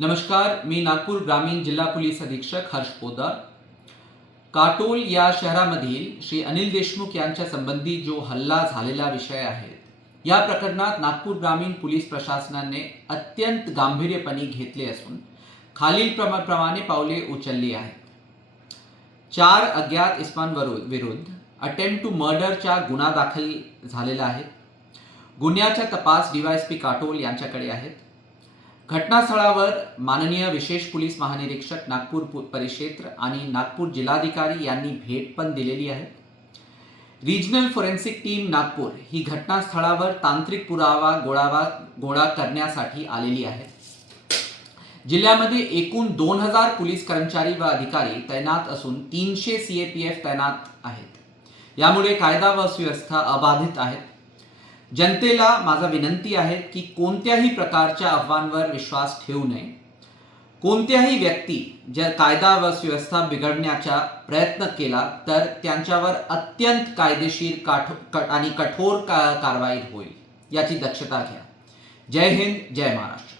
नमस्कार मी नागपूर ग्रामीण जिल्हा पोलीस अधीक्षक हर्ष पोदार. काटोल या शहरामधील श्री अनिल देशमुख यांच्या संबंधी जो हल्ला झालेला विषय आहे या प्रकरणात नागपूर ग्रामीण पोलीस प्रशासनाने अत्यंत गांभीर्यपणे घेतले असून खालील प्रमा- प्रमाणे पावले उचलली आहेत. चार अज्ञात इस्मांवरून विरुद्ध अटेम्प्ट टू मर्डरचा गुन्हा दाखल झालेला आहे. गुन्ह्याचा तपास डीवायएसपी काटोल यांच्याकडे आहेत. घटनास्थळावर माननीय विशेष पोलीस महानिरीक्षक नागपूर पु- परिक्षेत्र आणि नागपूर जिल्हाधिकारी यांनी भेट पण दिलेली आहे. रिजनल फॉरेन्सिक टीम नागपूर ही घटनास्थळावर तांत्रिक पुरावा गोळावा गोळा करण्यासाठी आलेली आहे. जिल्ह्यामध्ये एकूण दोन हजार पोलीस कर्मचारी व अधिकारी तैनात असून तीनशे सी ए पी एफ तैनात आहेत. यामुळे कायदा व सुव्यवस्था अबाधित आहेत. जनतेला माझा विनंती आहे की कोणत्याही प्रकारच्या अफवांवर विश्वास ठेवू नये. कोणत्याही व्यक्ती जर कायदा व सुव्यवस्था बिघडण्याचा प्रयत्न केला तर त्यांच्यावर अत्यंत कायदेशीर काठो कट आणि कठोर का कारवाई होईल याची दक्षता घ्या. जय हिंद जय महाराष्ट्र.